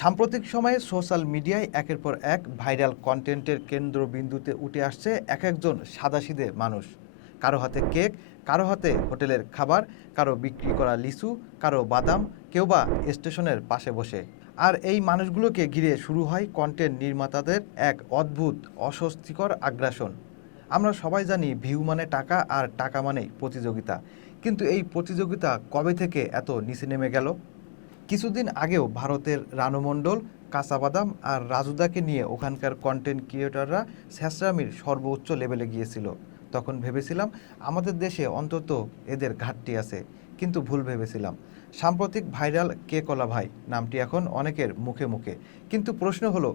সাম্প্রতিক সময়ে সোশ্যাল মিডিয়ায় একের পর এক ভাইরাল কন্টেন্টের কেন্দ্রবিন্দুতে উঠে আসছে এক একজন সাদাসিধে মানুষ। কারো হাতে কেক, কারো হাতে হোটেলের খাবার, কারো বিক্রি করা লিচু, কারো বাদাম, কেউ বা স্টেশনের পাশে বসে। আর এই মানুষগুলোকে ঘিরে শুরু হয় কন্টেন্ট নির্মাতাদের এক অদ্ভুত অস্বস্তিকর আগ্রাসন। আমরা সবাই জানি ভিউ মানে টাকা আর টাকা মানেই প্রতিযোগিতা, কিন্তু এই প্রতিযোগিতা কবে থেকে এত নিচে নেমে গেল? কিছুদিন আগেও ভারতের রানু মণ্ডল, কাঁচাবাদাম আর রাজুদাকে নিয়ে ওখানকার কন্টেন্ট ক্রিয়েটররা ছ্যাঁচড়ামির সর্বোচ্চ লেভেলে গিয়েছিল। তখন ভেবেছিলাম আমাদের দেশে অন্তত এদের ঘাটতি আছে, কিন্তু ভুল ভেবেছিলাম। সাম্প্রতিক ভাইরাল কে কলা ভাই নামটি এখন অনেকের মুখে মুখে, কিন্তু প্রশ্ন হলো,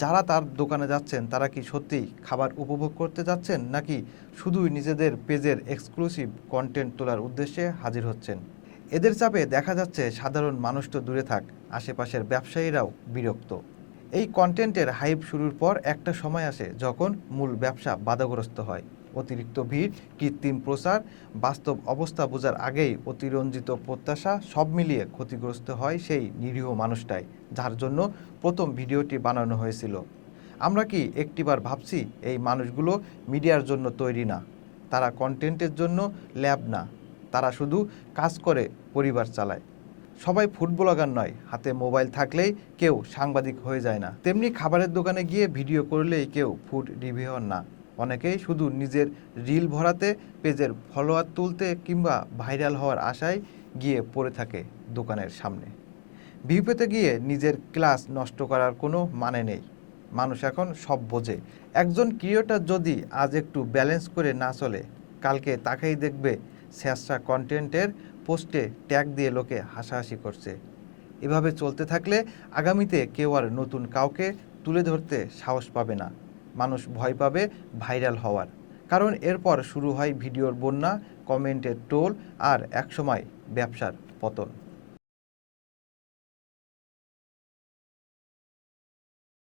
যারা তার দোকানে যাচ্ছেন তারা কি সত্যিই খাবার উপভোগ করতে যাচ্ছেন, নাকি শুধুই নিজেদের পেজের এক্সক্লুসিভ কন্টেন্ট তোলার উদ্দেশ্যে হাজির হচ্ছেন? এদের চাপে দেখা যাচ্ছে সাধারণ মানুষ তো দূরে থাক, আশেপাশের ব্যবসায়ীরাও বিরক্ত। এই কন্টেন্টের হাইপ শুরুর পর একটা সময় আসে যখন মূল ব্যবসা বাধাগ্রস্ত হয়। অতিরিক্ত ভিড়, কৃত্রিম প্রচার, বাস্তব অবস্থা বোঝার আগেই অতিরঞ্জিত প্রত্যাশা, সব মিলিয়ে ক্ষতিগ্রস্ত হয় সেই নিরীহ মানুষটাই, যার জন্য প্রথম ভিডিওটি বানানো হয়েছিল। আমরা কি একটিবার ভাবছি এই মানুষগুলো মিডিয়ার জন্য তৈরি না? তারা কন্টেন্টের জন্য ল্যাব না, তারা শুধু কাজ করে পরিবার চালায়। সবাই ফুড ব্লগার নয়, হাতে মোবাইল থাকলেই কেউ সাংবাদিক হয়ে যায় না। তেমনি খাবারের দোকানে গিয়ে ভিডিও করলেই কেউ ফুড রিভিউয়ার না। অনেকেই শুধু নিজের রিল ভরাতে, পেজের ফলোয়ার তুলতে কিংবা ভাইরাল হওয়ার আশায় গিয়ে পড়ে থাকে দোকানের সামনে। ভিউ পেতে গিয়ে নিজের ক্লাস নষ্ট করার কোনো মানে নেই। মানুষ এখন সব বোঝে। একজন ক্রিয়েটর যদি আজ একটু ব্যালেন্স করে না চলে, কালকে তাকেই দেখবে স্যাঁচড়া কন্টেন্টের পোস্টে ট্যাগ দিয়ে লোকে হাসাহাসি করছে। এভাবে চলতে থাকলে আগামীতে কেউ আর নতুন কাউকে তুলে ধরতে সাহস পাবে না। মানুষ ভয় পাবে ভাইরাল হওয়ার, কারণ এরপর শুরু হয় ভিডিওর বন্যা, কমেন্টের টোল আর একসময় ব্যবসার পতন।